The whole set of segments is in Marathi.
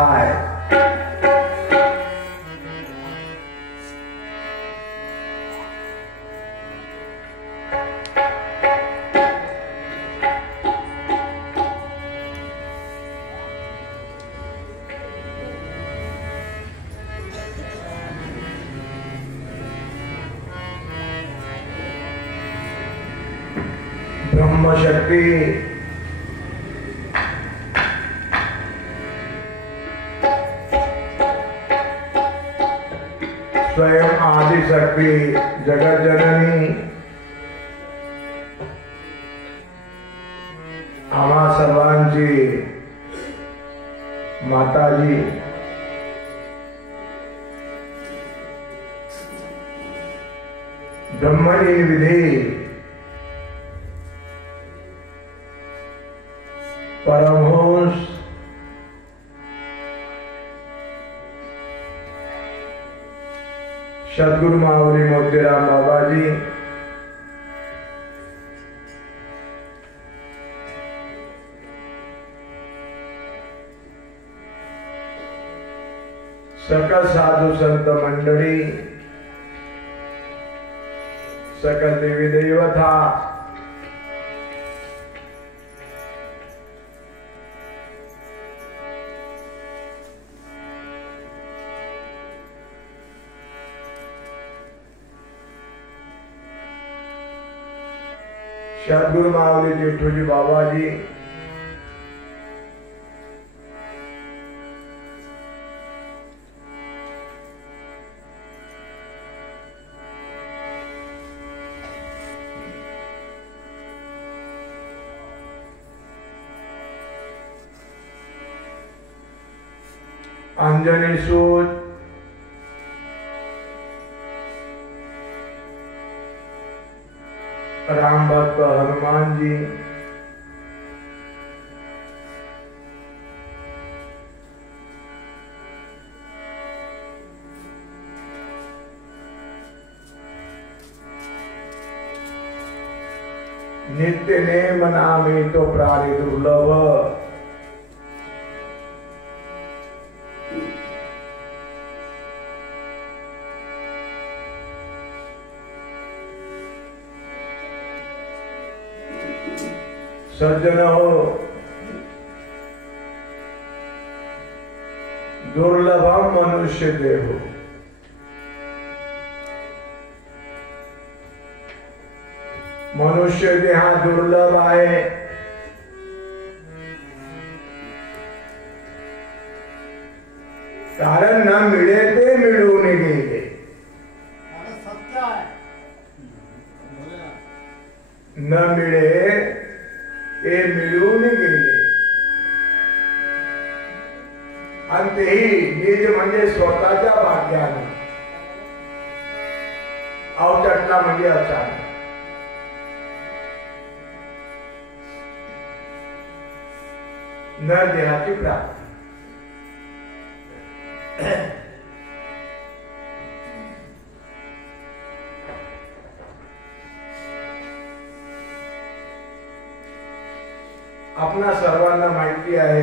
आहे. ब्रह्मशक्ती स्वयं आदिशक्ती जगत जननी आम्हा सर्वांची माताजी ब्रह्मणी विधी परमहंस सद्गुरु माऊली मोतीराम बाबाजी सकल साधु संत मंडळी सकल देवी देवता सद्गुरु माऊली जेठोजी बाबाजी अंजनी सूत राम भक्त हनुमान जी नित्य नेम नामी तो प्राणी दुर्लभ सज्जन हो दुर्लभम मनुष्य देहो मनुष्य देहा दुर्लभ आहे. कारण न मिळे ते मिळून गेले. न मिळे ते मिळून गेले आणि तेही निज म्हणजे स्वतःच्या भाग्याने. अवचटला म्हणजे अचानक. न देहाची प्राप्ती. आपणा सर्वांना माहिती आहे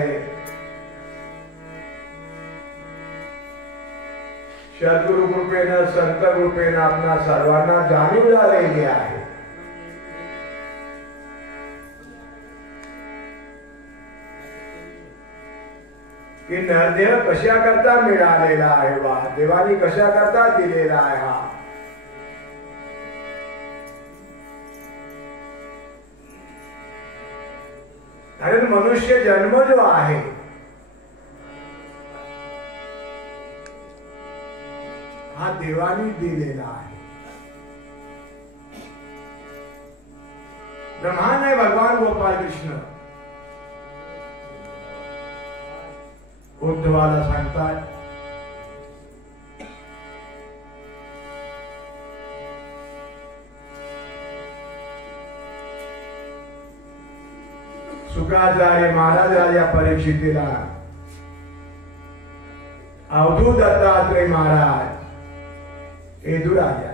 सद्गुरु कृपेने संत कृपेने आपणा सर्वांना जाणीव झालेली आहे की नरदेह कशा करता मिळालेला आहे वा देवानी कशा करता दिलेला आहे. हा कारण मनुष्य जन्म जो आहे हा देवानी दिलेला आहे. ब्रह्मांड आहे भगवान गोपाल कृष्ण उद्धवाला सांगतात शुक्राचार्य महाराज या परीक्षितीला अवधूत दत्तात्रय महाराज येदुराजाला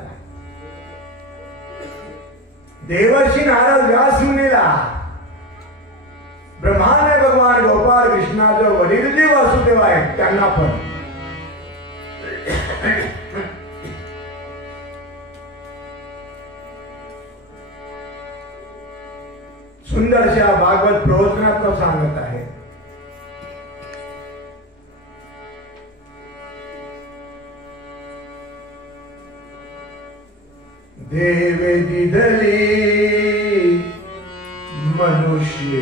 देवर्षी नारद व्यास मुनीला ब्रह्मांड भगवान गोपाल कृष्णाचं वडील जी वासुदेव महादेव आहेत त्यांना पण सुंदरशा भागवत प्रवचनात सांगत आहे. देवे दिधली मनुष्य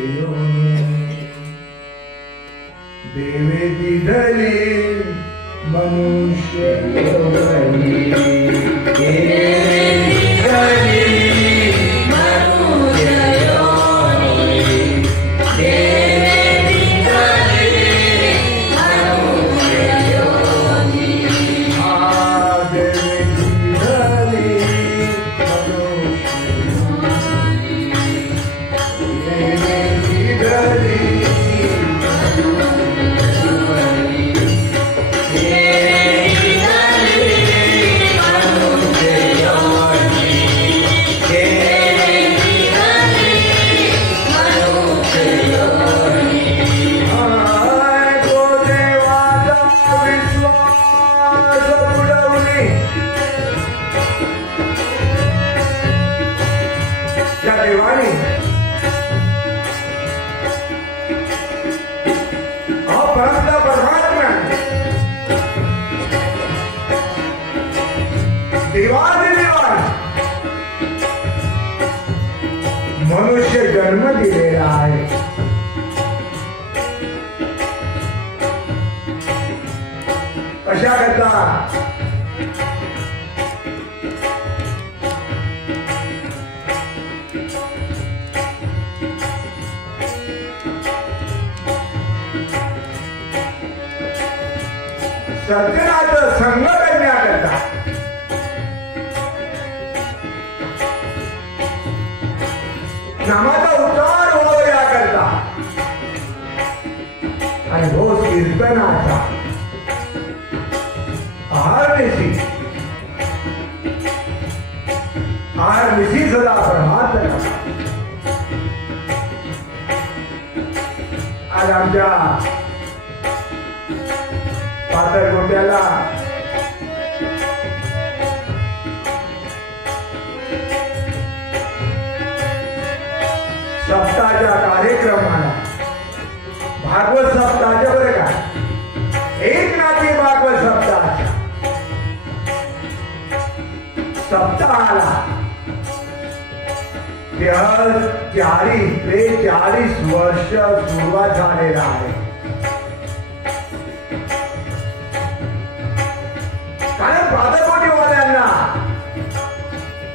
देवे दिधली मनुष्य मनुष्य जन्म दिलेला आहे. कशा करता सज्जनाचं संग करण्याकरता नामाचा उच्चार व्हावा याकरता आणि रोज कीर्तनाचा आहार निशी सदा प्रभात आज आमच्या पातळगोट्याला सप्ताहाच्या कार्यक्रमाला भागवत सप्ताहाच्या बरं का एक नाती भागवत सप्ताहाच्या सप्ताहाला 43 वर्ष सुरुवात झालेला आहे. कारण पाथरगोटीवाल्यांना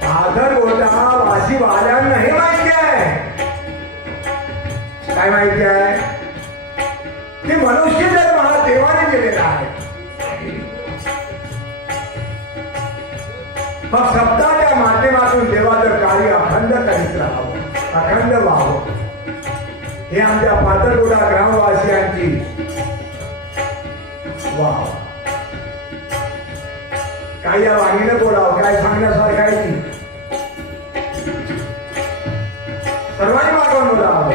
पाथरगोटा वाशीवाल्यांना हे माहिती आहे. काय माहिती आहे की मनुष्य जन्म हा देवाने दिलेला आहे. मग सप्ताहाच्या माध्यमातून देवाचं कार्य अखंड करीत राहावं, अखंड व्हावं हे आमच्या पाथरगोटा ग्रामवासियांची वाव. काय या वाणीनं बोलावं, काय सांगण्यासारखं आहे की सर्वांनी मागून बोलावं.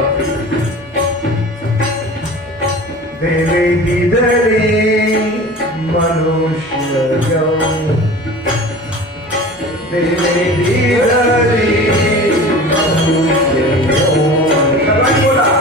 देवे दिधली मनुष्य देवे दिधली मनुष्य सर्वांनी बोला.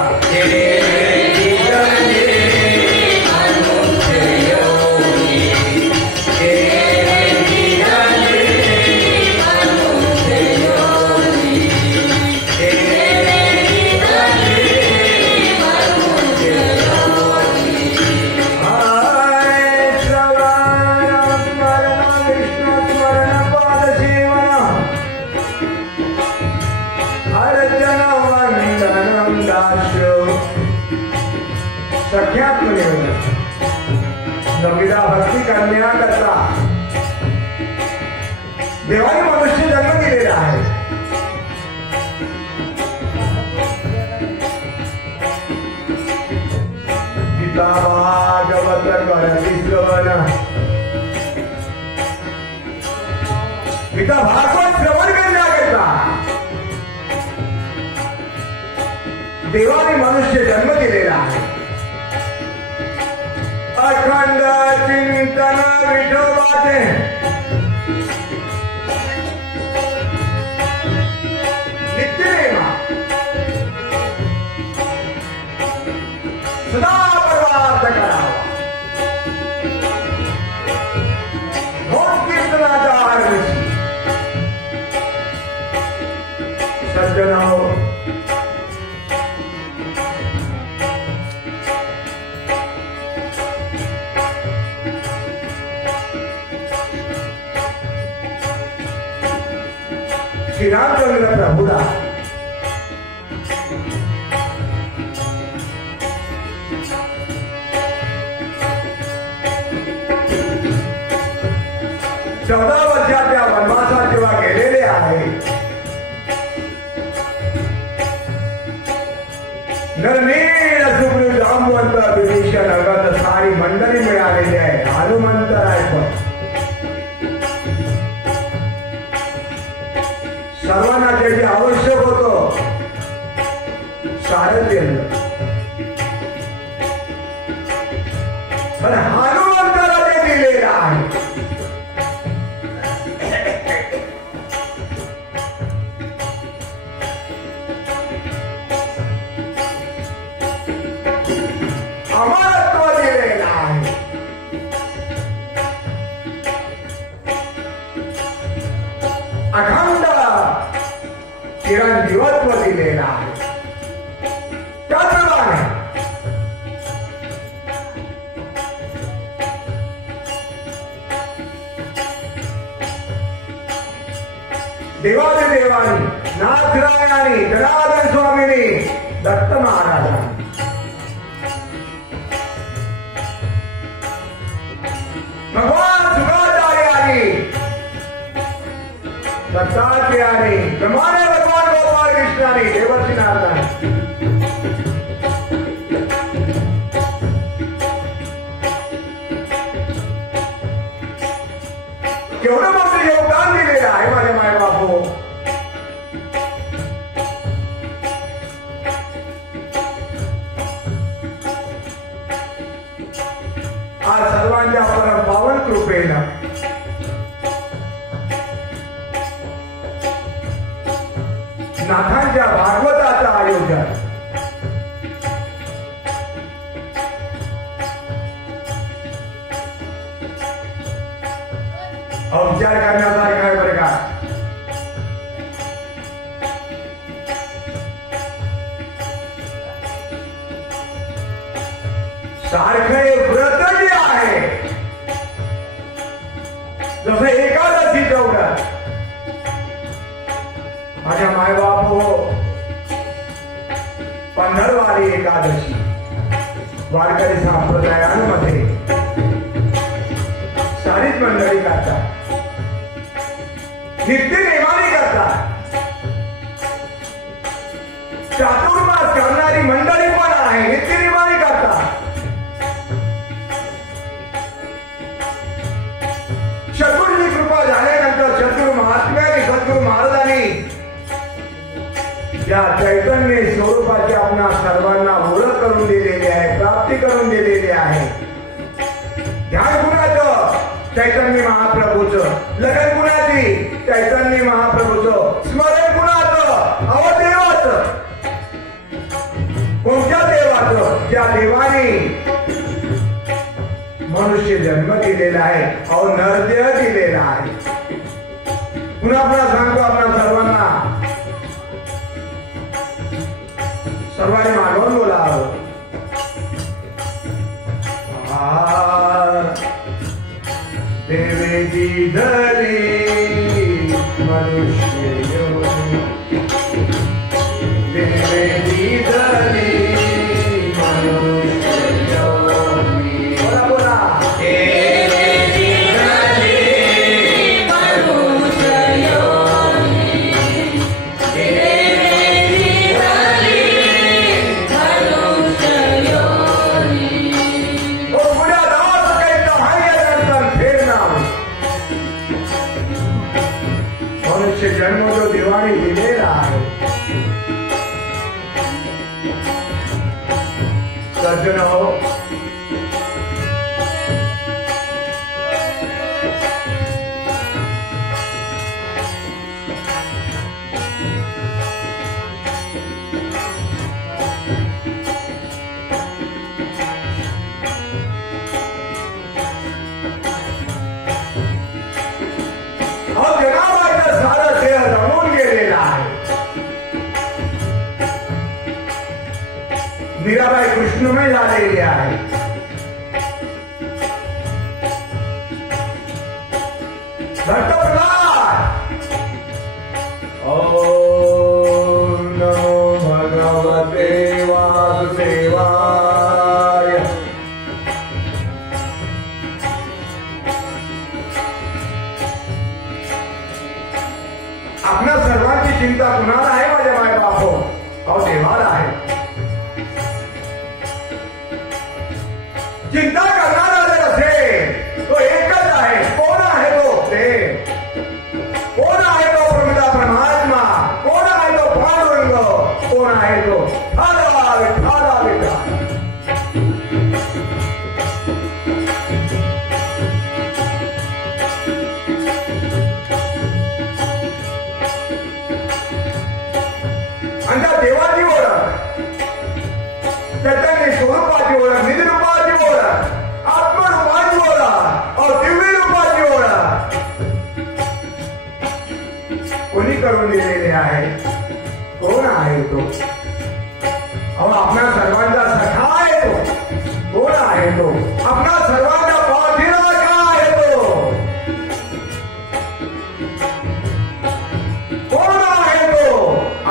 नवीला भक्ती करण्याकरता देवाने मनुष्य जन्म दिलेला आहे. गीता भागवत करती श्रवण, गीता भागवत श्रवण करण्याकरता देवाने मनुष्य जन्म दिलेला आहे. अखंड चिंतन विठोबाचे नित्यनेमा सदा प्रवास करावा कीर्तनाचा आरती सज्जनाओ श्री रामचंद्र प्रभुला चौदा वर्षाच्या वनवासात जेव्हा गेलेले आहे नरनीळ सुग्रीव जांबवंत विभीषण अंगद सारी मंडळी मिळालेली आहे हनुमंत रायफळ सर्वांना जे आवश्यक होतं सारं दिलं पण हनुमंताला ते दिलेलं आहे अमरत्व दिलेलं आहे अखंड चिरंजीवत्व दिलेलं आहे त्याप्रमाणे देवानी नाथरायानी जनार्दन स्वामीनी दत्त महाराजांनी भगवान शुक्राचार्यानी दत्तात्रेयानी ब्रह्माने भगवान गोपाल कृष्णानी देवर्षी नारदानी केवढं मोठं योगदान दिलेलं आहे माझ्या मायबापू आज सर्वांच्या परम पावन कृपेनं नाथांच्या भागवताचं आयोजन विचार करण्यासारखा आहे बरं का सारखं एक व्रत जे आहे जसं एकादशी तेवढं माझ्या मायबाप हो पंधरवारी एकादशी वारकरी संप्रदायांमध्ये सारीच मंडळी करतात नित्यनेमाने करतात चातुर्मास करणारी मंडळी पण आहे नित्यनेमाने करतात शत्रूंची कृपा झाल्यानंतर शत्रू महात्म्याने सद्गुरू महाराजांनी या चैतन्य स्वरूपाची आपणा सर्वांना ओळख करून दिलेली आहे प्राप्ती करून दिलेली आहे ध्यान कुणाचं चैतन्य महाप्रभूचं लगन कुणाची चैतन्य महाप्रभूचं स्मरण कुणाचं अवदेवाचं कोणत्या देवाचं ज्या देवाने मनुष्य जन्म दिलेला आहे अहो नरदेह दिलेला आहे पुन्हा पुन्हा सांगतो आपण सर्वांनी मागवून बोलावं देवेची धरी मनुष्य देवेची धरी मनुष्य बोला बोला जन्म जो देवाने दिलेला आहे सज्जन हो मीराबाई कृष्णमय झालेली आहे. भक्तप्रल्हाद ओम नमो भगवते वासुदेवाय. आपल्या सर्वांची चिंता कुणाला आहे माझ्या माय बापो? अहो देवाला आहे. चिंता करणारा जर असेल तो एकच आहे. कोण आहे तो? ते कोण आहे तो? परमात्मा. कोण आहे तो? पांडुरंग. कोण आहे तो? विठ्ठल विठ्ठल विठ्ठल. आणि त्या देवाची ओळख, त्याच्या स्वरूपाची ओळख, निजरूपाची ओळख, आत्मरूपाची ओळख, दिव्य रूपाची ओळख कोणी करून दिलेली आहे? कोण आहे तो? आपल्या सर्वांचा सखा आहे तो. कोण आहे तो? आपल्या सर्वांचा पाठीराखा आहे तो. कोण आहे तो?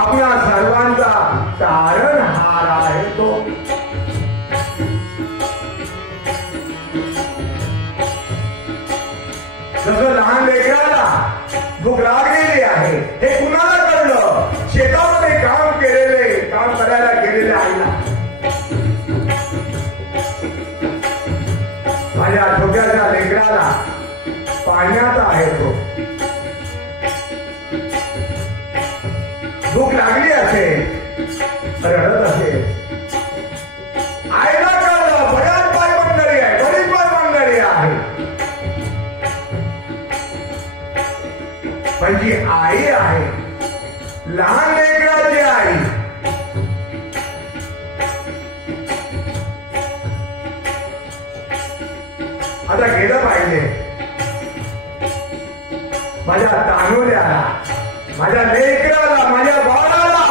आपल्या सर्वांचा तारणहार आहे तो. जसं लहान लेकराला भूक लागलेली आहे हे कुणाला कळलं? शेतामध्ये काम करायला गेलेल्या आईला. माझ्या छोट्याच्या लेकराला पाळण्याचा आहे तो. भूक लागली असेल, रडत असेल, आईला कळलं. बऱ्याच बाय मंडळी आहे, बरीच बाय मंडळी आहे, पण जी आई आहे, लहान लेकराची आई, आता गेलं पाहिजे. माझ्या तानुल्याला, माझ्या लेकराला, माझ्या बाळाला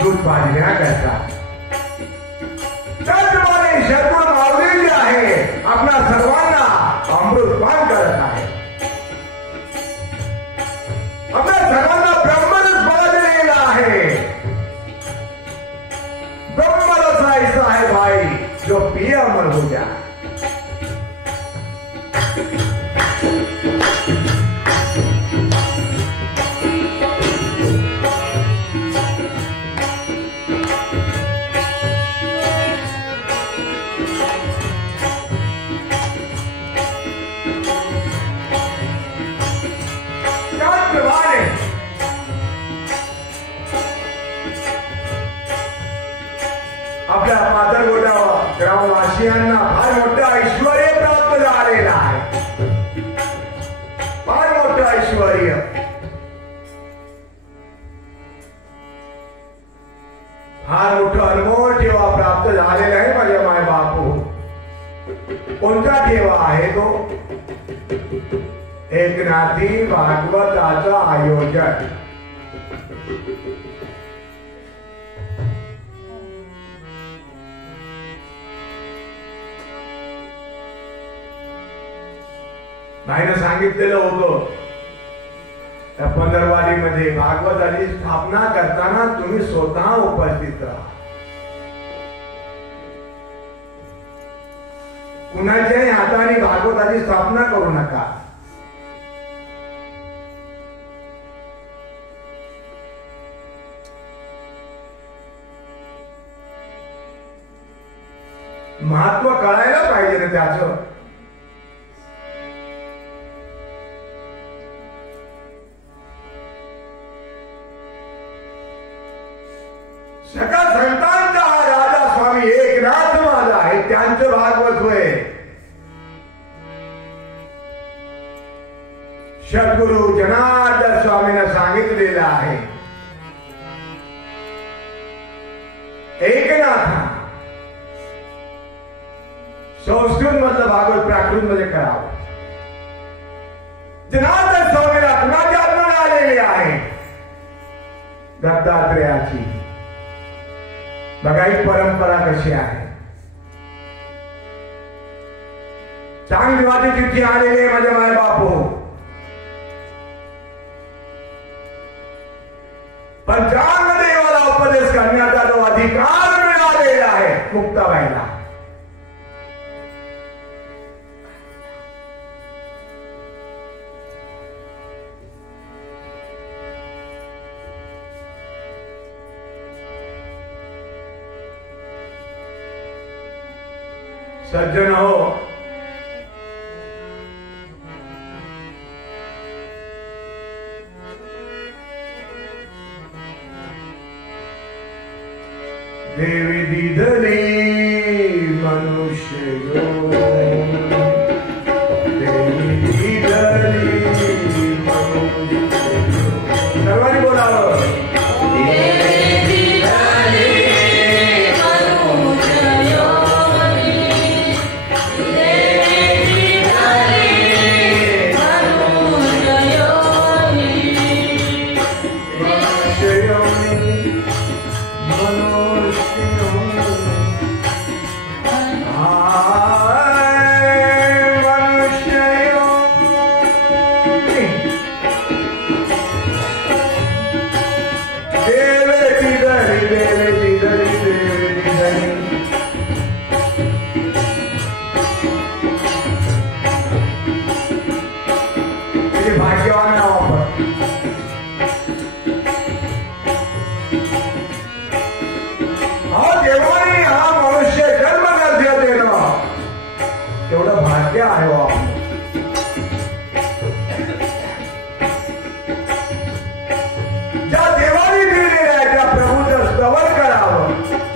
दूध पाजण्याकरता त्याचप्रमाणे शत्रू माऊली जी आहे आपल्या सर्वांना अमृतपान करत आहे. आपल्या सर्वांना ब्रह्मरस दिलेला आहे. ब्रह्मरस ऐसा है भाई जो पिए अमर हो जाए. आपल्या पातळगोटा ग्रामवासियांना फार मोठं ऐश्वर प्राप्त झालेलं आहे. फार मोठं ऐश्वर, फार मोठं अनमोल ठेवा प्राप्त झालेला आहे माझ्या माय बापू. कोणता ठेवा आहे तो? एकनाथी भागवताचं आयोजन. भाईनं सांगितलेलं होतं त्या पंधरवाडीमध्ये भागवताची स्थापना करताना तुम्ही स्वतः उपस्थित राहा. कुणाच्याही हाताने भागवताची स्थापना करू नका. महत्व कळायला पाहिजे ना त्याचं. सगळ्या संतांचा हा राजा स्वामी एकनाथ माझा आहे, त्यांचं भागवत होय. सद्गुरु जनार्दन स्वामींना सांगितलेलं आहे, एकनाथ संस्कृत मधलं भागवत प्राकृत मध्ये करावं. जनार्दन स्वामीला कुणाची आत्मा आलेली आहे? दत्तात्रेयाची. बघा ही परंपरा कशी आहे. चांग देवाची चिठ्ठी आलेली आहे माझे माय बापू, पण चांग देवाला उपदेश करण्याचा जो अधिकार मिळालेला आहे मुक्ताबाईला, सज्जन हो, देवी दिधली मनुष्य देवी दिधली मनुष्य. सर्वांनी बोलावं.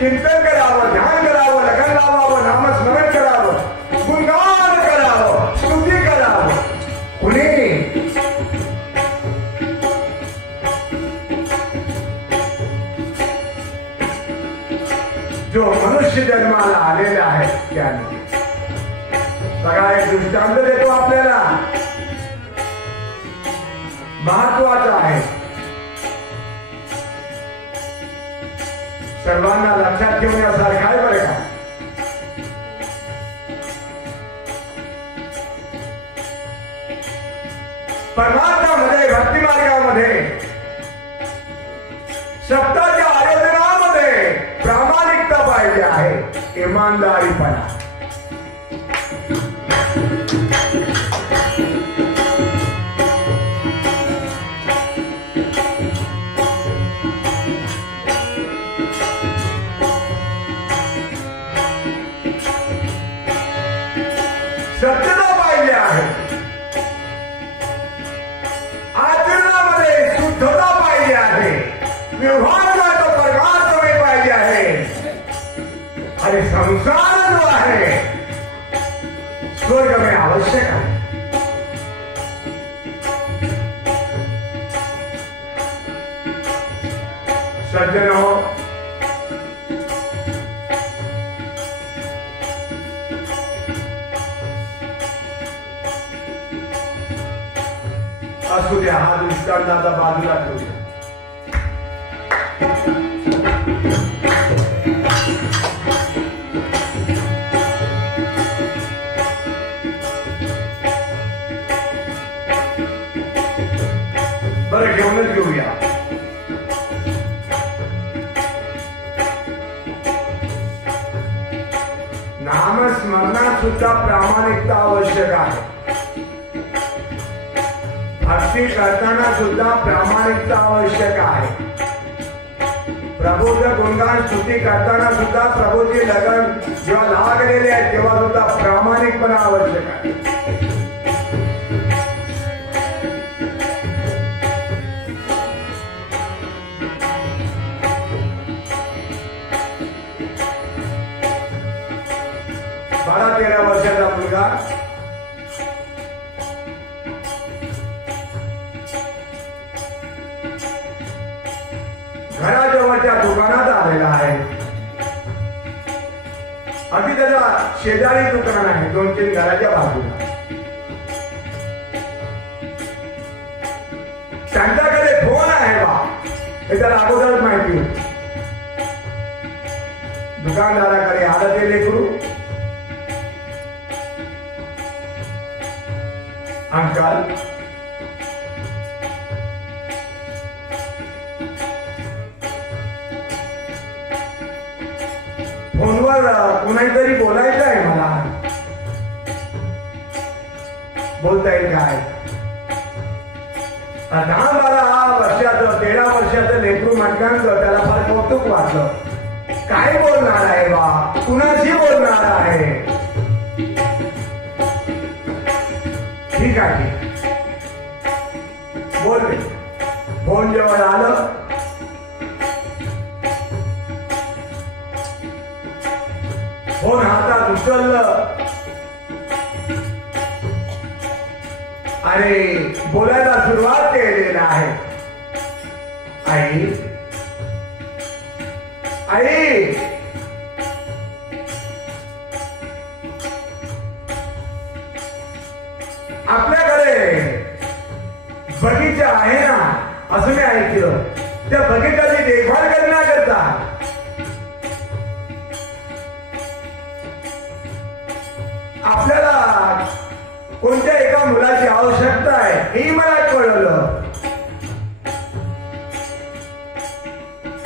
चिंतन करावं, ध्यान करावं, लगन लावावं, नामस्मरण करावं, गुणगान करावं, स्तुती करावं. कुणी जो मनुष्य जन्माला आलेला आहे त्याने. बघा एक दृष्टांत देतो आपल्याला, महत्वाचा आहे, सर्वांना लक्षात ठेवण्यासारखं आहे बरं का. परमार्थामध्ये, भक्ती मार्गामध्ये, सप्ताच्या आयोजनामध्ये प्रामाणिकता पाहिजे आहे, इमानदारीपणा. सत्यता पाहिजे आहे, आचरणामध्ये शुद्धता पाहिजे आहे, व्यवहाराचा प्रकार कमी पाहिजे आहे, आणि संसार जो आहे स्वर्ग में आवश्यक आहे. सज्जन हो, असू द्या, हा दृष्टांत आता बाजूला ठेवूया. बरं, घेऊनच घेऊया. नामस्मरणात सुद्धा प्रामाणिकता आवश्यक आहे. भक्ती करताना सुद्धा प्रामाणिकता आवश्यक आहे. प्रभूचं गुणगान स्तुती करताना सुद्धा प्रभूचे लगन जेव्हा लागलेले आहे तेव्हा सुद्धा प्रामाणिकपणा आवश्यक आहे. बारा 13 वर्षाचा मुलगा घराजवळच्या दुकानात आलेला आहे. अगदी त्याचा शेजारी दुकान आहे, 2-3 घराच्या बाजूला. त्यांच्याकडे फोन आहे बा, हे त्याला अगोदरच माहिती होती. दुकानदाराकडे आलं ते लेकरू. अंकल, फोनवर कुणातरी बोलायचं आहे मला. बोलता येईल काय? 10-12 वर्षाचं 13 वर्षाचं लेकरू म्हटल्यानंतर त्याला फार कौतुक वाटलं. काय बोलणार आहे बा, कुणाशी बोलणार आहे? ठीक आहे, बोलते. फोन जवळ आलं, फोन हातात उचललं आणि बोलायला सुरुवात केलेला आहे. आई, आई, आपल्याकडे बगीचा आहे ना, असं मी ऐकलं. त्या बगीचाची देखभाल करण्याकरता आपल्याला कोणत्या एका मुलाची आवश्यकता आहे हे मला कळलं.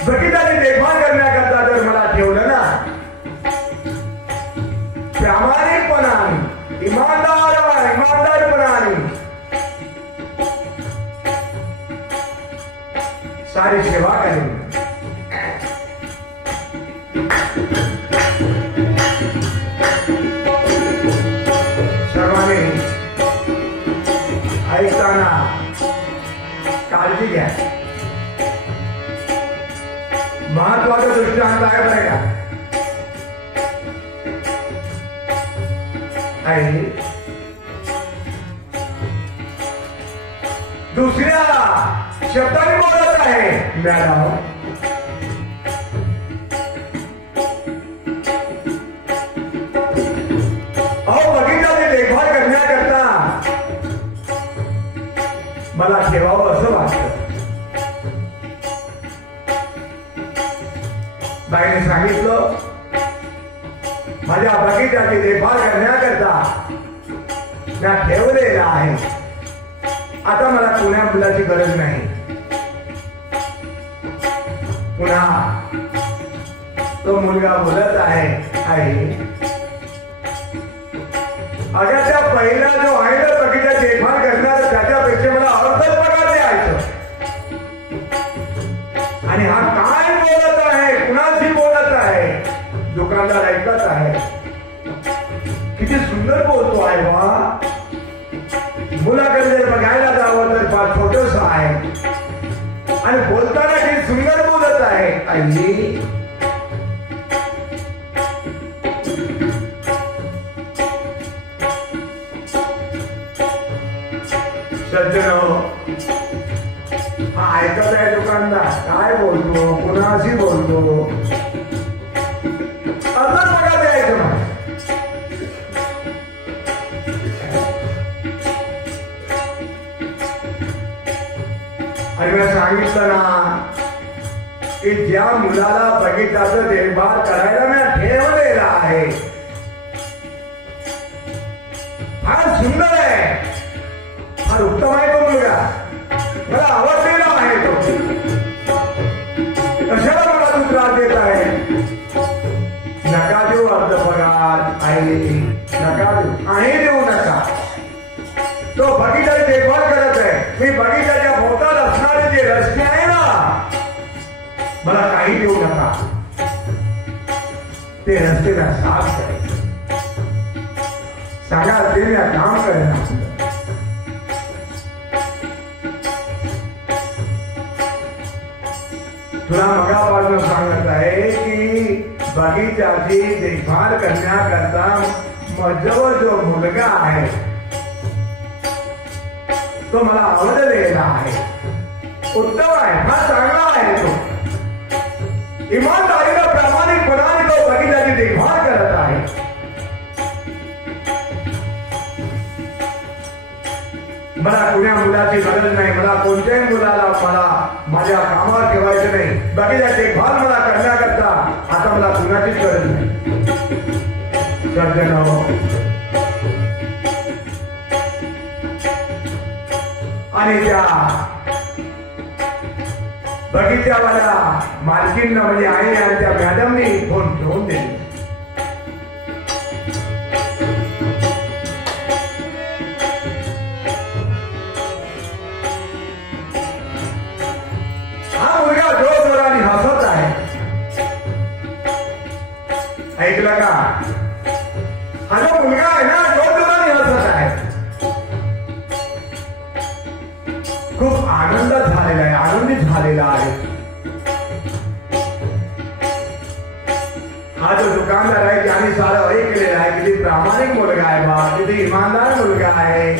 बगीचाची देखभाल करण्याकरता जर मला ठेवलं ना, प्रामाणिकपणाने, इमानदारपणाने सारी सेवा करेन. सर्वांनी ऐकताना काळजी घ्या. महत्वाचं दृष्टांत आहे बरं का. आई दुसऱ्या शब्दाने बोलत आहे. मॅडम, बगीचाची देखभाल करण्याकरता मला ठेवावं असं वाटतं. बाईने सांगितलं, माझ्या बगीचाची देखभाल करण्याकरता मी ठेवलेला आहे. आता मला कुण्या मुलाची गरज नाही. पुन्हा तो मुलगा बोलत आहे, आई अगं त्या पहिला जो आहे ना बगीचा देखभाल करणार, त्याच्यापेक्षा मला अर्धच पगार द्यायचं. आणि हा काय बोलत आहे, कुणाशी बोलत आहे? दुकानदार ऐकत आहे. किती सुंदर बोलतो आहे बा. मुलाकडे जर बघायला जावं तर फार छोटस आहे आणि बोलताना किती सुंदर बोलत आहे. आई सज्जन, हा ऐकत आहे दुकानदार काय बोलतो, कुणाशी बोलतो, असं बघा द्यायचं. आणि मी सांगितलं ना की ज्या मुलाला बगीचाचं देखभाल करायला मी ठेवलेला आहे, फार सुंदर आहे, फार उत्तम आहे तो मुलगा, मला आवडलेला आहे तो. कशाला मला तू त्रास देत आहे? नका देऊ अर्ध पगार. आई नका देऊ, आणि देऊ नका. तो बगीचाची देखभाल करत आहे. मी बगीचाच्या भोवताल असणारे जे रस्ते आहे ना, मला काही देऊ नका. ते रस्ते मी साफ करेन. सांगा ते मी काम करेन. तुला मगापासून सांगत आहे की बगीचाची देखभाल करण्याकरता माझ्यावर जो मुलगा आहे तो मला आवडलेला आहे, उत्तम आहे, फार चांगला आहे. तो इमानदारीला, प्रामाणिकपणाने तो बगीचाची देखभाल करत आहे. मला कुण्या मुलाची गरज नाही, मला कोणत्याही मुलाला मला माझ्या कामावर ठेवायचं नाही, बाकीच्या देखभाल मला करण्याकरता आता मला कुणाचीच गरज नाही. आणि त्या बगीच्यावाला मालकींना म्हणजे आई आणि त्या मॅडमनी फोन ठेवून दिले. हा मुलगा जोरजोराने हसत आहे. ऐकलं का? हा जो मुलगा आहे ना जोरजोराने हसत आहे. खूप आनंद झालेला आहे, आनंदित झालेला आहे. हा जो दुकानदार आहे त्याने सारं ऐकलेलं आहे. किती प्रामाणिक मुलगा आहे बा, किती इमानदार मुलगा आहे,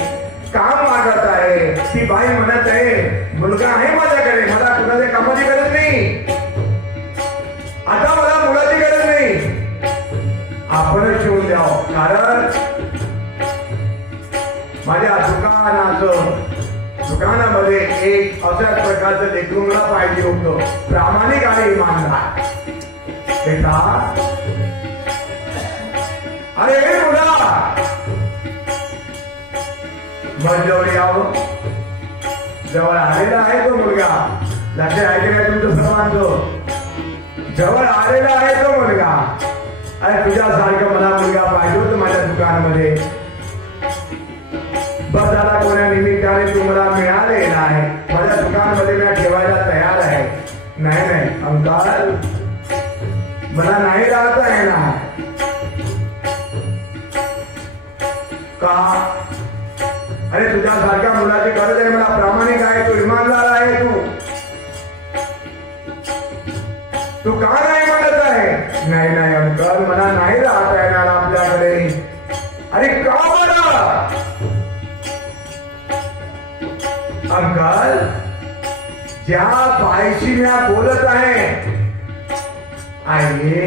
काम मागत आहे. ती बाई म्हणत आहे मुलगा आहे माझ्याकडे, मला कुणाच्या कामाची गरज नाही, आता मला मुलाची गरज नाही, आपणच शिवून द्यावं. कारण माझ्या दुकानामध्ये एक अशाच प्रकारचं लेकरू मला पाहिजे होतं, प्रामाणिक आणि इमानदार. बेटा अरे मुला मग जवळ यावं. जवळ आलेला आहे तो मुलगा. लक्ष आहे की नाही तुमचं सर्वांचं? जवळ आलेला आहे तो मुलगा. अरे तुझ्यासारखं मला मुलगा पाहिजे होतं माझ्या दुकानामध्ये. बस झाला कोण्या निमित्ताने तुम्हाला मिळालेला आहे, माझ्या दुकानामध्ये मी ठेवायला तयार आहे. नाही नाही अंकल, मला नाही राहता येणार. का? अरे तुझ्यासारख्या मुलाची गरज आहे मला, प्रामाणिक आहे तू, इमानदार आहे तू का नाही म्हणत आहे? नाही नाही अंकल, मला नाही राहता येणार आपल्याकडे. अरे का बरं? अंकल, ज्या बाईशी मी बोलत आहे आई,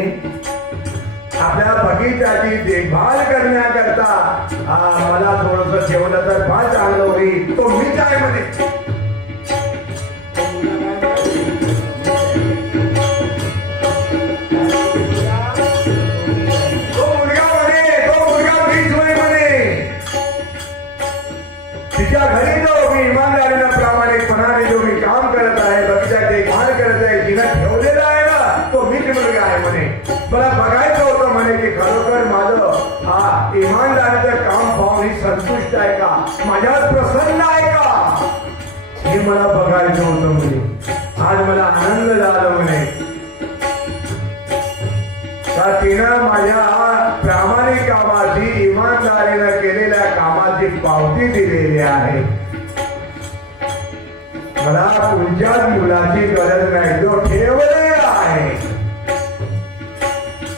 आपल्या बगीच्याची देखभाल करण्याकरता मला थोडस ठेवलं तर फार चांगलं होईल. तो मीच आहे म्हणे. तो मुलगा मीच होय म्हणे. तिच्या घरी जो मी इमानदारीनं प्रामाणिकपणाने जो मी काम करत आहे, बगीचा देखभाल करत आहे, जिनं ठेवलेला आहे ना तो मीच मुलगा आहे म्हणे. मला बघायचं होतं म्हणे की खरोखर माझं हा इमानदारीचं काम पाहून ही संतुष्ट आहे का, माझ्यावर प्रसन्न आहे का, हे मला बघायचं होतं म्हणे. आज मला आनंद झाला म्हणे. तर तिनं माझ्या प्रामाणिक कामाची, इमानदारीनं केलेल्या कामाची पावती दिलेली आहे. मला तुमच्याच मुलाची गरज नाही, जो ठेवलेला आहे,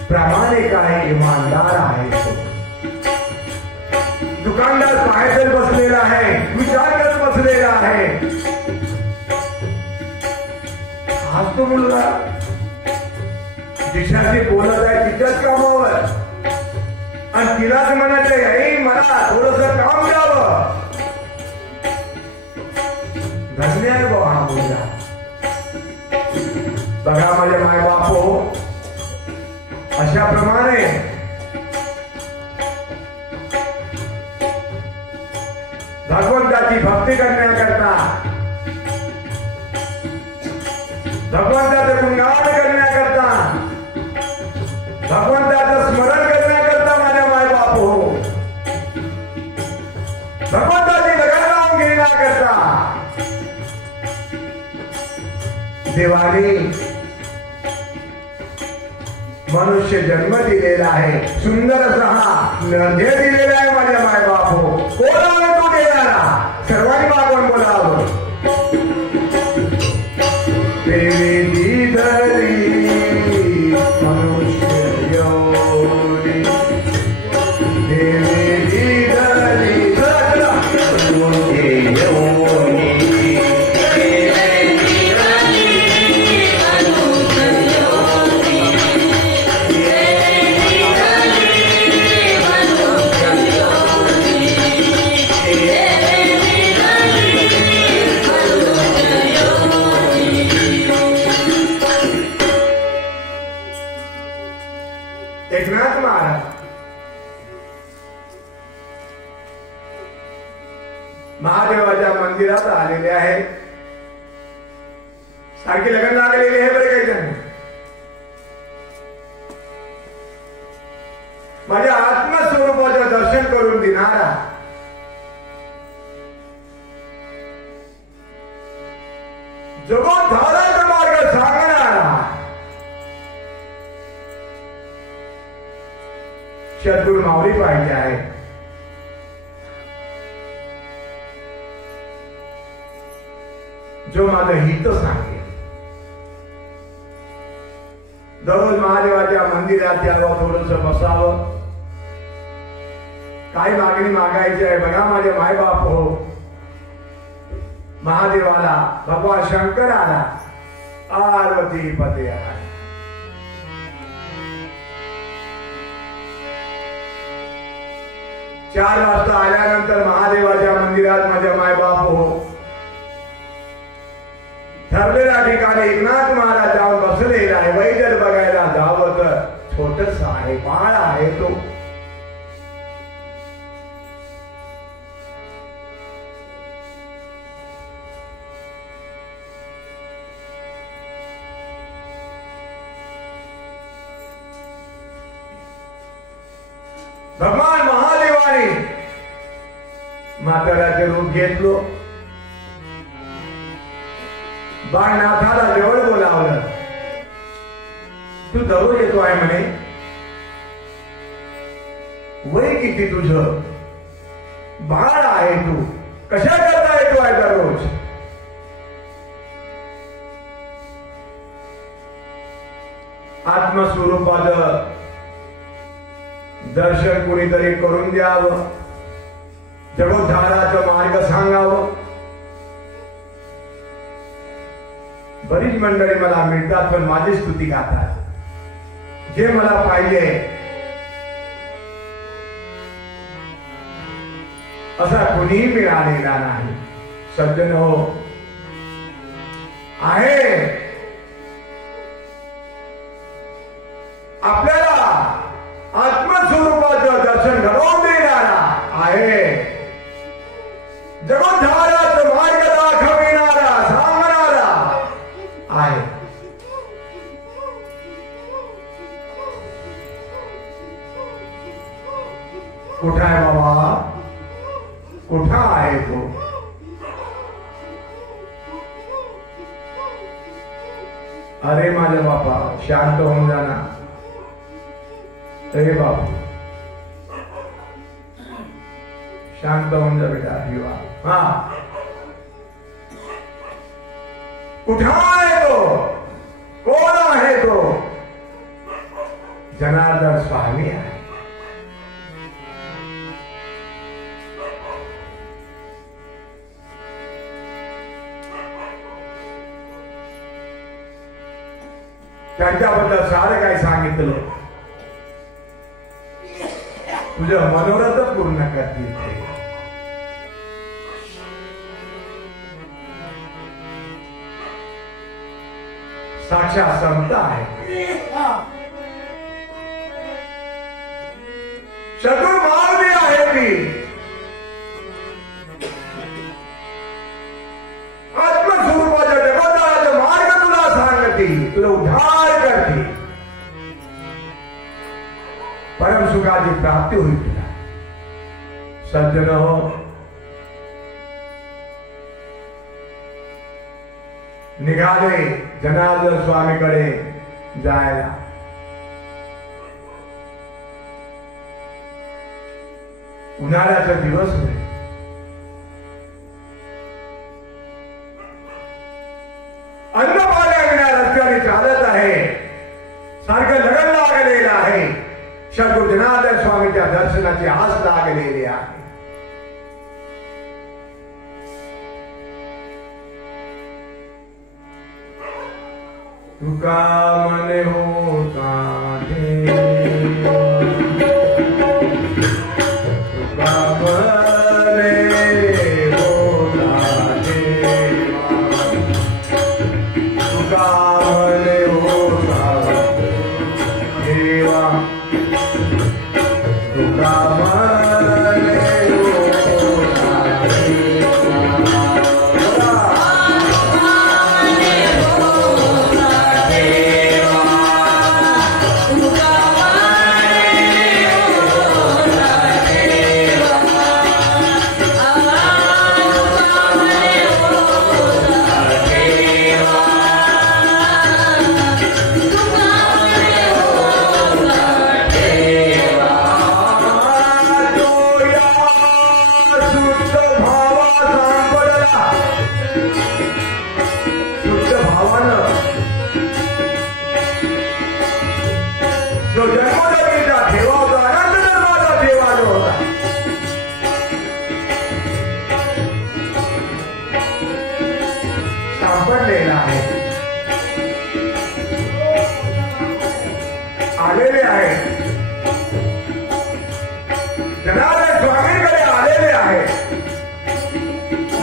प्रामाणिक आहे, इमानदार आहे. दुकानदार पाहायला बसलेला आहे, विचार करत बसलेला आहे. हाच तो मुलगा दिशाशी बोलत आहे तिच्याच कामावर, आणि तिलाच म्हणत आहे मला थोडस काम द्यावं. धन्य आहे बा हा मुलगा. बघा माझे माय बापो, अशा प्रमाणे भगवंताची भक्ती करण्याकरता, भगवंताचं गुणगान करण्याकरता, भगवंताचं स्मरण करण्याकरता माझ्या माय बाप हो, भगवंताची लगा लावून घेण्याकरता देवाने मनुष्य जन्म दिलेला आहे. सुंदर असा हा नर्दे दिलेला आहे माझ्या माय बाप हो. कोण आहे तो देणारा? सर्वांनी मागून बोलावं. देवी धरी मनुष्य योनी, देवी धरी मनुष्य योनी, महादेवाच्या मंदिरात आलेले आहेत. सारखी लग्न लागलेली आहे बरं काही जण. माझ्या आत्मस्वरूपाचं दर्शन करून देणारा, जगोद्धाराचा मार्ग सांगणारा सद्गुरू माऊली पाहिजे आहे. जो माझं हित सांगे. दररोज महादेवाच्या मंदिरात यावं, थोडस बसावं, काय मागणी मागायची आहे बघा. माझे मायबाप हो, महादेवाला, भगवान शंकराला, पार्वती पते आहे. 4 वाजता आल्यानंतर महादेवाच्या मंदिरात माझ्या मायबाप हो, ठरलेल्या ठिकाणी एकनाथ महाराज जाऊन बसलेला आहे. वैद्य बघायला जावं तर छोटस आहे, बाळ आहे तो. भगवान महादेवाने म्हाताऱ्याचे रूप घेतलो. बाळनाथाला जवळ बोलावलं. तू दररोज येतो आहे म्हणे, वय किती तुझं, बाळ आहे तू, कशा करता येतो आहे दररोज. आत्मस्वरूपाचं दर्शन कुणीतरी करून द्यावं, जगोद्धाराचं मार्ग सांगावं. बरीच मंडळी मला मिळतात पण माझी स्तुती गातात. जे मला पाहिजे असा कुणीही मिळालेला नाही. सज्जन हो, आहे आपल्याला आत्मस्वरूपाचं दर्शन घडवून देणारा आहे, जगोद्धाराचं मार्ग दाखविणारा, सांगणारा आहे. कुठं आहे बाबा, कुठं आहे तो. अरे माझ्या बापा, शांत होऊन जाना. अरे बाबा शांत होऊन जा बेटा. हा, कुठं आहे तो, कोण आहे तो. जनार्दन स्वामी आहे. त्यांच्याबद्दल सारं काय सांगितलं. तुझं मनोरथ पूर्ण करतील ते. साक्षात संत आहे. सद्गुरू माऊली आहे ती. आत्मस्वरूपाच्या जगोद्धाराचा मार्ग तुला सांगते, तुला उद्धार करते, परम सुखाची प्राप्ती होईल तुला. सज्जन हो, निघाले जनार्दन स्वामीकडे जायला. उन्हाळ्याचा दिवस होते. अन्न पाण्याविना रस्त्याने चालत आहे. सारखं लगन लागलेलं आहे. सद्गुरू जनार्दन स्वामीच्या दर्शनाची आस लागलेली आहे. तुका मने होता तुका मने होता तुका मने होता देवा तुका मने होता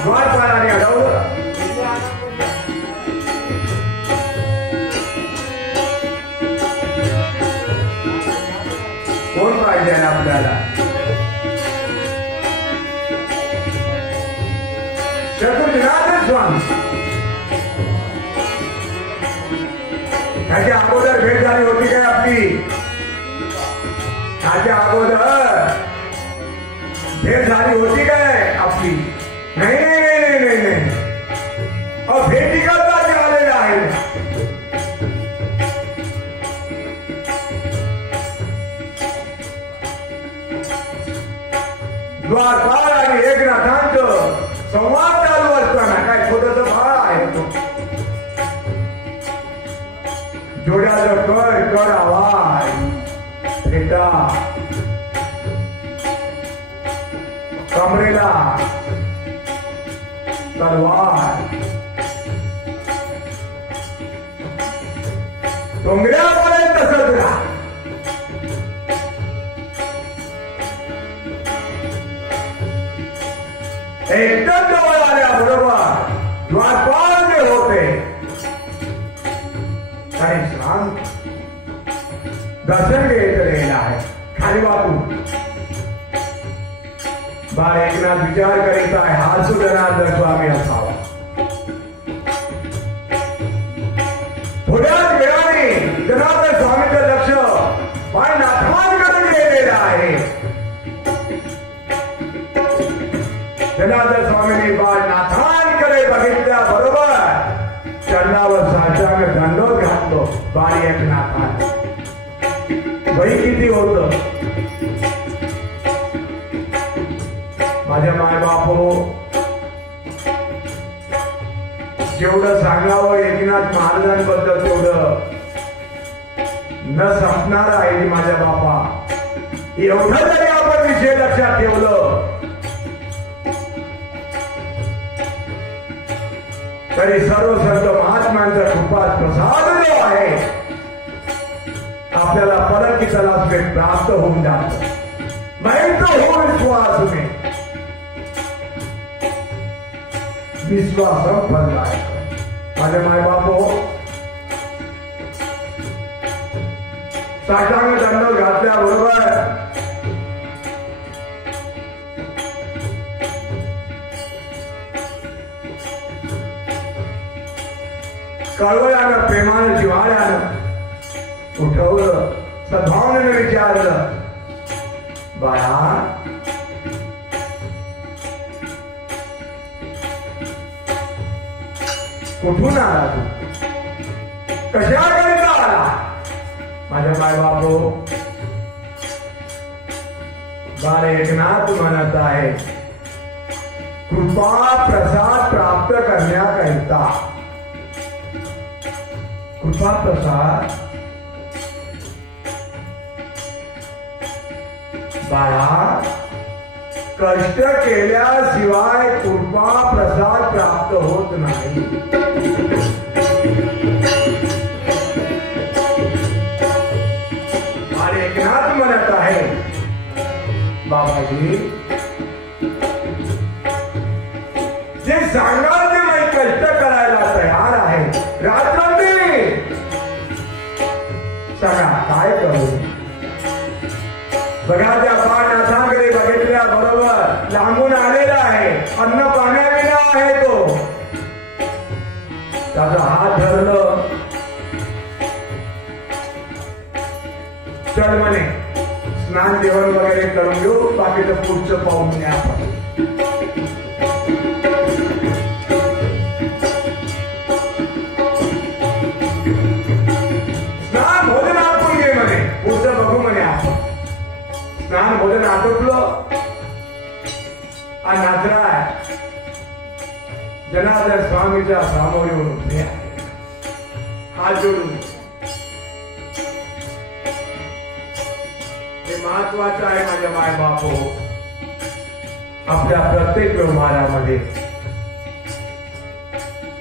द्वारपालाने अडवलं. कोण पाहिजे आपल्याला? चतुर्जनार्दन स्वामी. त्याच्या अगोदर भेट झाली होती काय आपली? त्याच्या अगोदर भेट झाली होती काय आपली? नाही नाही नाही नाही नाही. भेटी करता ते आलेले आहेत. द्वारपाल आणि एकनाथांचं संवाद चालू असताना काय छोटस बाळ आहे तो. जोड्याचा कर कर आवाज बेटा. कमरेला तलवार. डोंगऱ्यापर्यंत सजला. एकदम जवळ आल्याबरोबर द्वारपाल जे होते आणि शांत दर्शन घेतलेलं आहे. खाली वाटून बाळ एकनाथ विचार करीत आहे हा जनार्दन स्वामी असावा. थोड्याच वेळाने जनार्दन स्वामीचं लक्ष बाळ नाथांकडे गेलेलं आहे. जनार्दन स्वामींनी बाळ नाथांकडे बघितल्याबरोबर चरणावर साष्टांग दंडवत घातलो. बाळ एकनाथांना वय किती होत? माझ्या मायबापो, जेवढं सांगावं एकनाथ महाराजांबद्दल तेवढं न संपणार आहे माझ्या बापा. एवढं जरी आपण विषय लक्षात ठेवलं तरी सर्व संत महात्म्यांचा कृपा प्रसाद जो आहे आपल्याला परत की तलाश में प्राप्त होऊन जातो. मैं तो हूं विश्वास में विश्वास फलदायक. माझे माय बापो, साष्टांग दंड घातल्याबरोबर कळवळ्यानं प्रेमानं जिव्हाळ्यानं उठवलं. सद्भावनेनं विचारलं बाळा कुठून आला तू? कशाकरिता आला? माझ्या मायबापो, बाळ एकनाथ म्हणत आहे कृपा प्रसाद प्राप्त करण्याकरिता. कृपा प्रसाद बाळा, कष्ट केल्याशिवाय कृपा प्रसाद प्राप्त होत नाही. आणि एकनाथ म्हणत आहे बाबाजी, जे सांगाल ते मी कष्ट करायला तयार आहे. रात्रंदिवस सांगा काय करू? बघा त्या बाळनाथांकडे बघितल्या बरोबर लांबून आलेला आहे. अन्न पाण्याविना आहे तो. त्याचा हात धरलं. चल म्हणे स्नान जेवण वगैरे करून घेऊ, बाकीचं पुढचं पाहून घ्या आपण. स्नान भोजन आटून घे म्हणे, पुढचं बघू म्हणे आपण. स्नान भोजन आटोपलं आणि नाचराय जनार्दन स्वामीच्या समोर येऊन उभे हात जोडून. हे महत्वाचं आहे माझ्या माय बापो. आपल्या प्रत्येक व्यवहारामध्ये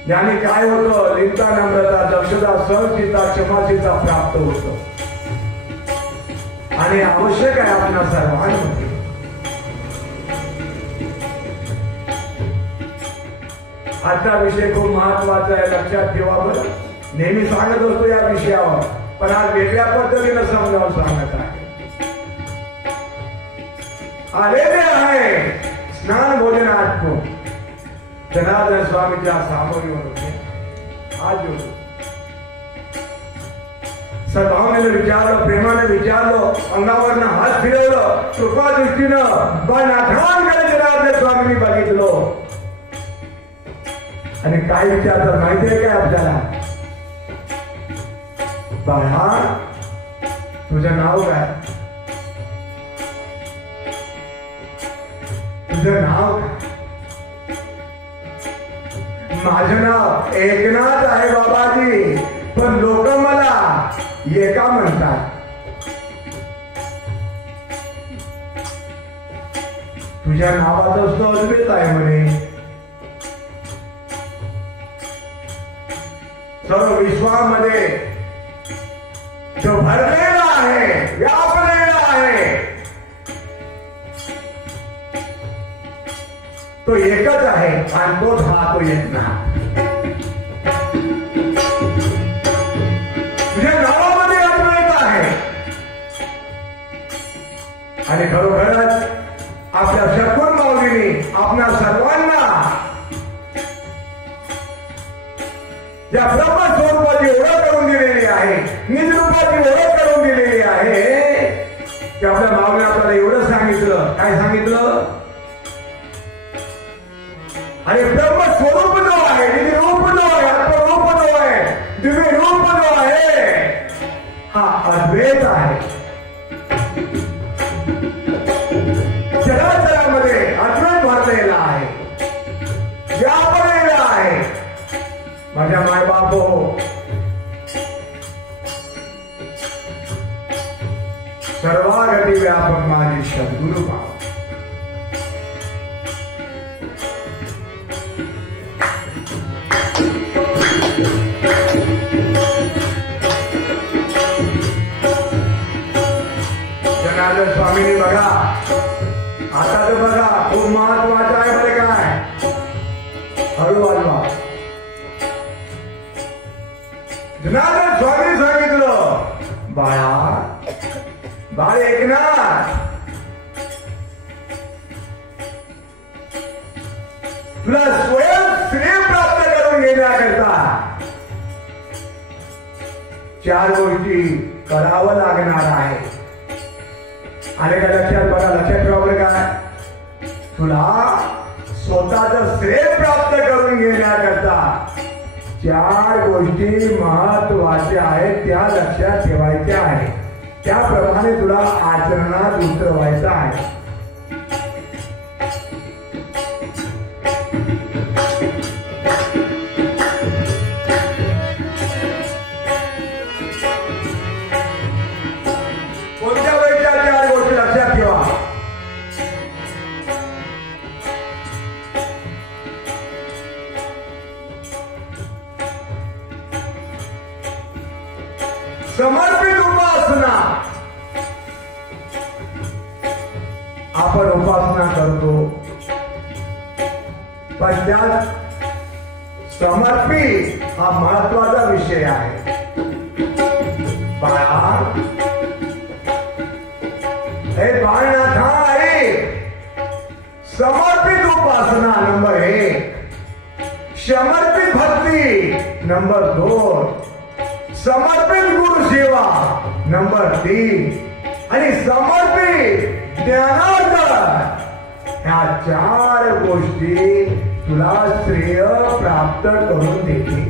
ज्याने काय होतं, लिंता नम्रता दक्षता सहनशीलता क्षमाशीलता प्राप्त होतं. आणि आवश्यक आहे आपल्या सर्वांना. आजचा विषय खूप महत्वाचा आहे, लक्षात ठेवा बरं. नेहमी सांगत असतो या विषयावर, पण आज वेगळ्या पद्धतीनं समजावून सांगत आहे. आलेले आहे स्नान भोजन आटपून जनार्दन स्वामीच्या सामोरीवर होते. आज होतो सद्भावनेने विचारलं, प्रेमाने विचारलं, अंगावरनं हात फिरवलं, कृपा दृष्टीनं नाथांकडे जनार्दन स्वामींनी बघितलं आणि काय विचारतात माहितीये काय आपल्याला? बाळा, तुझं नाव काय? तुझं नाव काय? माझं नाव एकनाथ आहे बाबाजी, पण लोक मला एका म्हणतात. तुझ्या नावातच तो अद्वैत आहे म्हणे. सर्व विश्वामध्ये जो भरलेला आहे, व्यापलेला आहे, तो एकच आहे आणि तोच हा तो एकनाथ. तुझ्या नावामध्ये अद्वैत आहे आणि खरोखरच आपल्या सद्गुरू माऊलीने आपल्या सर्वांना या ब्रह्मस्वरूपाची ओळख करून दिलेली आहे, निजरूपाची ओळख करून दिलेली आहे. की आपल्या माऊलीने आपल्याला एवढं सांगितलं. काय सांगितलं? आणि ब्रह्मस्वरूप जो आहे, निजरूप जो आहे, आत्मरूप जो आहे, दिव्य रूप जो आहे, हा अद्वैत आहे. चराचरामध्ये अद्वैत भरलेला आहे, व्यापलेला आहे. माझ्या मायबाप हो, सर्वागती व्यापक माझी सद्गुरु भाव. जनार्दन स्वामींनी बघा, आता तर बघा खूप महत्वाचं आहे बरं. काय हळू वाजवा. जनार्दन स्वामी सांगितलं, बाळा, बाळ एकनाथ, तुला स्वयं श्रेय प्राप्त करून घेण्याकरता 4 गोष्टी करावं लागणार आहे. आणि का लक्षात बघा, लक्षात ठेवा बरं. काय तुला स्वतःच श्रेय प्राप्त करून घेण्याकरता 4 गोष्टी महत्वाच्या आहेत, त्या लक्षात ठेवायच्या आहेत. त्याप्रमाणे तुला आचरणात उतरवायचं आहे. कोणत्या वेळच्या 4 गोष्टी लक्षात ठेवा. समर्पित उपासना. आपण उपासना करतो, पण त्यात समर्पित हा महत्वाचा विषय आहे. बाळा, हे बाळनाथा आहे, समर्पित उपासना नंबर 1, समर्पित भक्ती नंबर 2, समर्पित गुरु सेवा नंबर 3 आणि समर्पित ज्ञानार्जन. ह्या 4 गोष्टी तुला श्रेय प्राप्त करून देतील.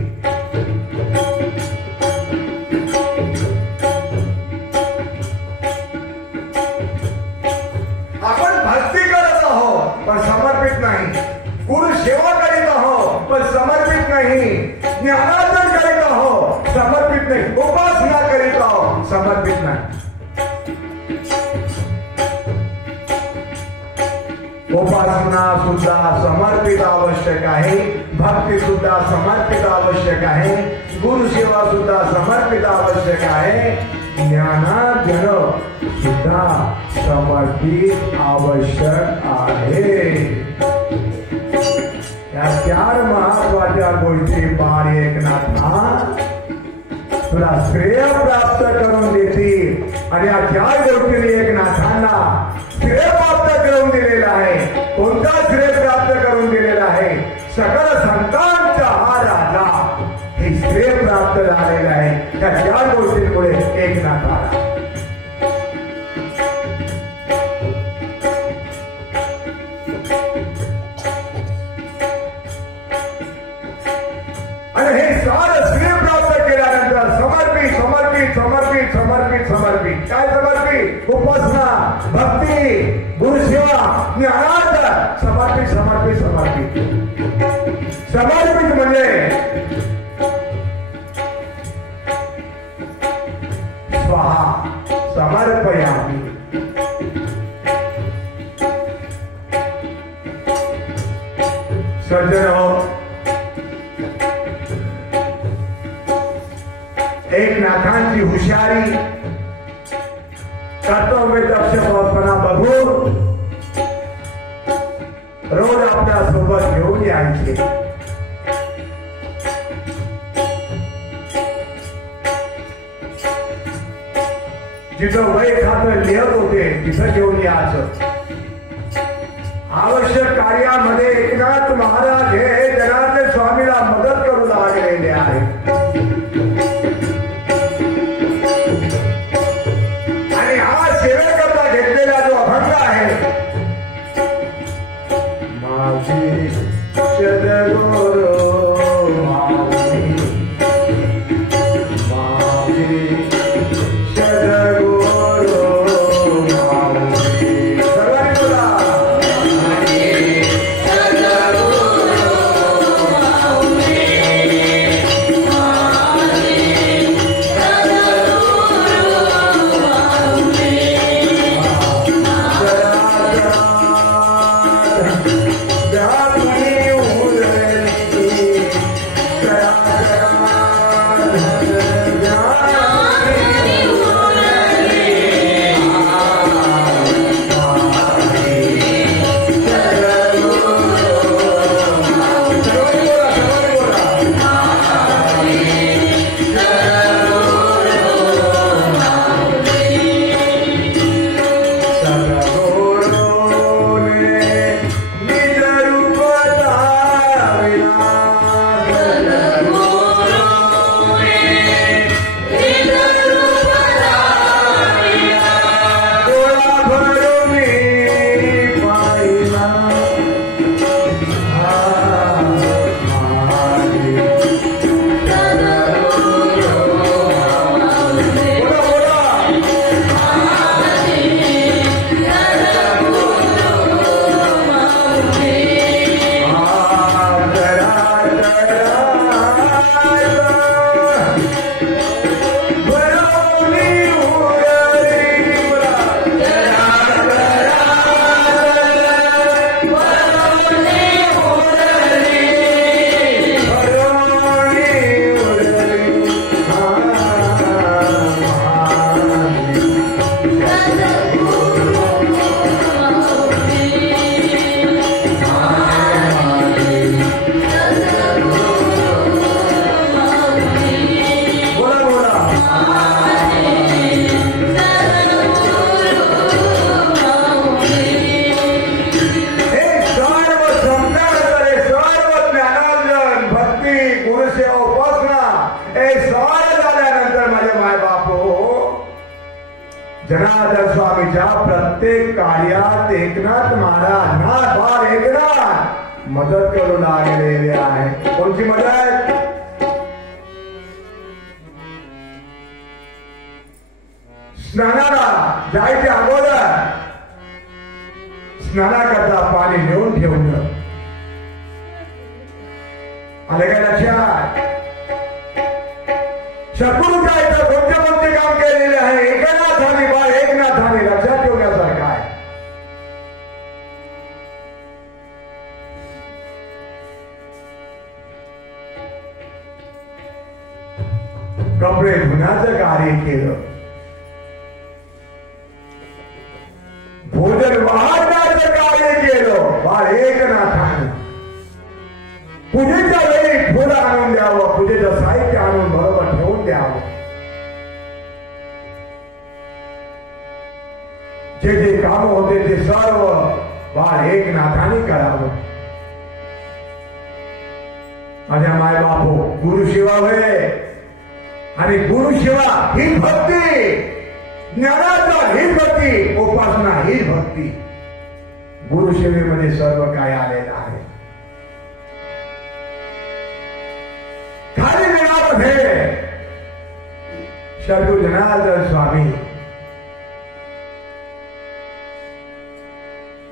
आपण भक्ती करत आहोत पण समर्पित नाही, गुरु सेवा करीत आहोत पण समर्पित नाही, ज्ञानार्जन करीत आहोत समर्पित नाही, उपासना करीत आहोत समर्पित नाही. उपासना सुद्धा समर्पित आवश्यक आहे, भक्ती सुद्धा समर्पित आवश्यक आहे, गुरुसेवा सुद्धा समर्पित आवश्यक आहे, ज्ञानार्जन सुद्धा समर्पित आवश्यक आहे. चार महत्वाच्या गोष्टी बाळ एकनाथा तुला श्रेय प्राप्त करून देतील आणि या चार गोष्टीने एकनाथांना श्रेय प्राप्त करून दिलेला आहे. कोणता श्रेय प्राप्त करून दिलेला आहे? सकल संतांचा हा राजा हे श्रेय प्राप्त झालेलं आहे त्या चार गोष्टींमुळे एकनाथाला. आणि हे सारं श्रेय प्राप्त केल्यानंतर समर्पित समर्पित समर्पित समर्पित समर्पित काय समर्पित? उपासना, भक्ती, गुरुसेवा, ज्ञानार्थ समर्पित समर्पित समर्पित. समर्पित म्हणजे स्वाहा समर्पयामि. सज्जनो, एकनाथांची हुशारी, कर्तव्य दक्षपणा बघून रोज आपल्या सोबत घेऊन यायचे. जिथं वय खातं लिहत होते तिथं घेऊन यायचं. आवश्यक कार्यामध्ये एकनाथ महाराज हे जनार्दन स्वामीला मदत करू लागलेले आहेत. जनार्दन स्वामीच्या प्रत्येक कार्यात एकनाथ महाराज ना बाळ एकनाथ मदत करू लागलेले आहे. कोणती मदत? स्नानाला जायच्या अगोदर स्नानाकरता पाणी नेऊन ठेवलं. आले का लक्षात? शकून काय तर कोणते कोणते काम केलेले आहे एकनाथाने बाळ एकनाथाने लक्षात ठेवण्यासारखं आहे. कपडे धुण्याचं कार्य केलं, भोजन वाहण्याचं कार्य केलं बाळ एकनाथाने. काम होते ते सर्व बाळ एकनाथाने करावं. माझ्या माय बापू गुरुशिवा होय आणि गुरुशिवा ही भक्ती, ज्ञानाचा ही भक्ती, उपासना ही भक्ती. गुरुसेवेमध्ये सर्व काय आलेलं आहे. खाली जनामध्ये सद्गुरु जनार्दन स्वामी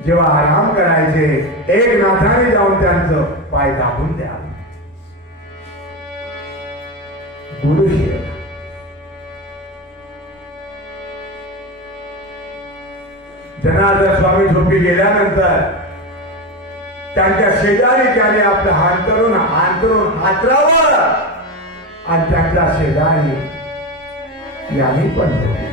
जेव्हा आराम करायचे, एकनाथाने जाऊन त्यांचं पाय दाबून द्या. गुरुशिव जनार्दन स्वामी झोपी गेल्यानंतर त्यांच्या शेजारी त्याने आपलं अंतरून हातरावं आणि त्यांच्या शेजारी याने पण झोपी.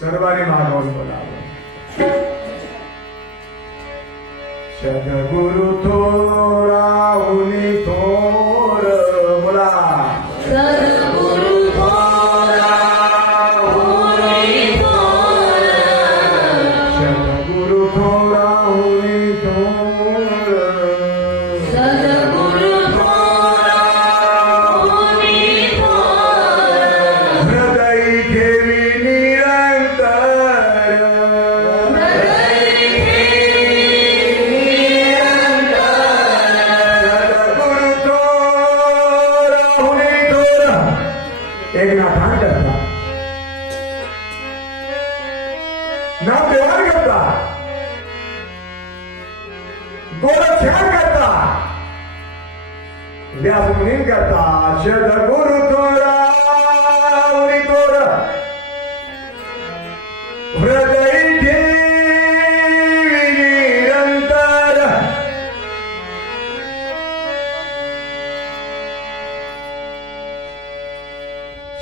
सर्वांनी मागवून बोलावं. सद्गुरु थोरा उनी थोर बोला. सद्गुरु थोरा उनी थोर. सद्गुरु थोरा उनी थोर. सद्गुरु थोरा उनी थोर. हृदय ठेवी एकनाथान करता, नाम देवान करता, गोरक्षण करता, व्यास मुनीन करता. सद्गुरु थोरा उनी थोर. हृदय ठेवी निरंतर.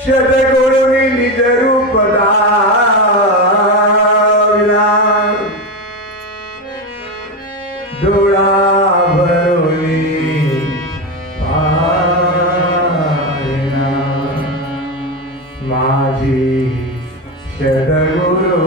सद्गुरुनी निज रूप दाविला. डोळा भरोनी पाहिना माझी सद्गुरु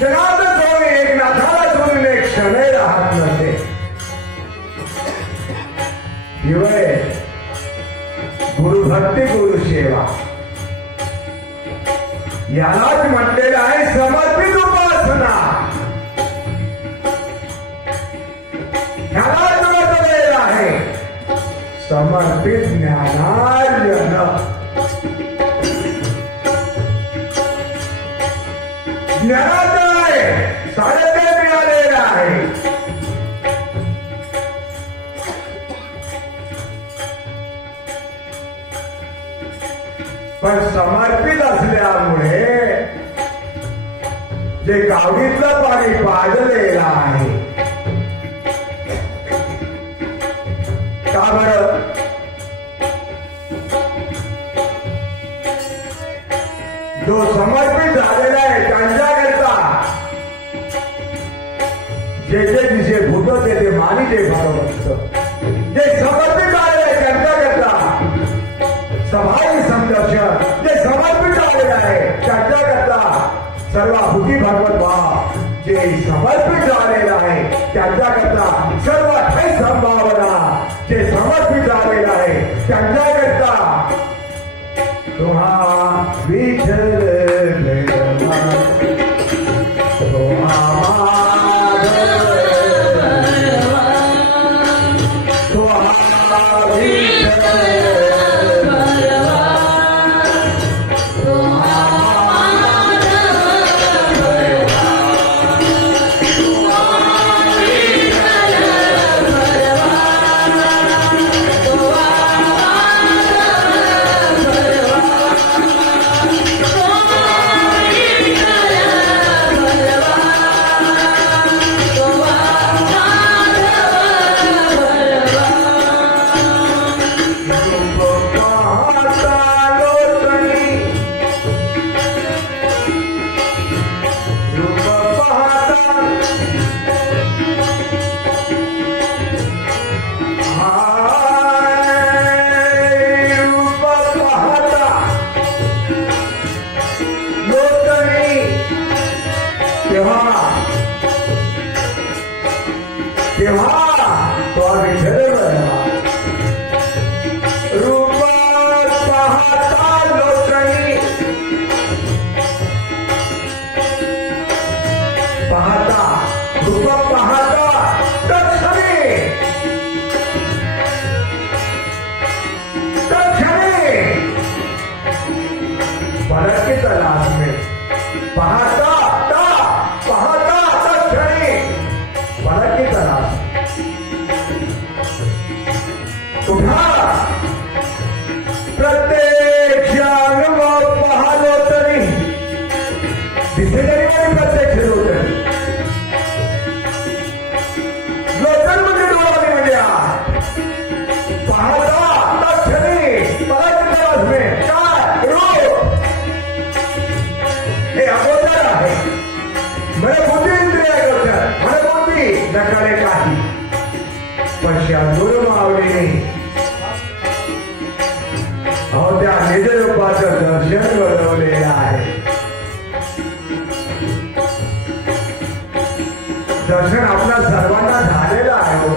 जनार्दन स्वामी एकनाथाला सोडून एक क्षणही राहत नसे. शिवाय गुरुभक्ती गुरु सेवा यालाच म्हटलेलं आहे समर्पित उपासना. ह्यालाच म्हटलेलं आहे समर्पित ज्ञानार्जन. ज्ञानाचं आहे साधने मिळालेलं आहे. पण समर्पित असल्यामुळे जे गावीतलं पाणी पाजलेलं आहे. का बरं? जो समर्पित झालेला आहे त्यांच्याकरता जे जे दिसे भूत ते मानिते भगवंत. जे समर्पित झालेलं आहे त्यांच्याकरता सभाई संदर्शन. जे समर्पित झालेलं आहे त्यांच्याकरता सर्व भूती भगवत भाव. जे समर्पित झालेलं आहे त्यांच्याकरता सर्व ठाई संभावना. जे समर्पित झालेलं आहे त्यांच्याकरता तुम्हा विठ्ठल दर्शन आपल्या सर्वांना झालेलं आहे.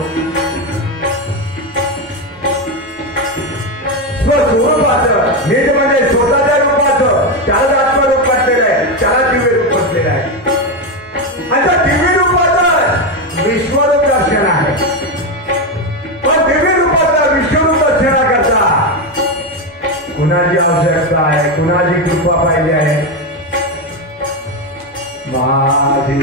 स्वस्वरूपाचं निज म्हणजे स्वतःच्या रूपाचं त्याला आत्मरूप म्हटलेलं आहे. त्याला दिव्य रूप म्हटलेलं आहे. आता दिव्य रूपाचं विश्वरूप दर्शन आहे. पण दिव्य रूपाचं विश्वरूप दर्शनाकरता कुणाची आवश्यकता आहे, कुणाची कृपा पाहिजे आहे. माझी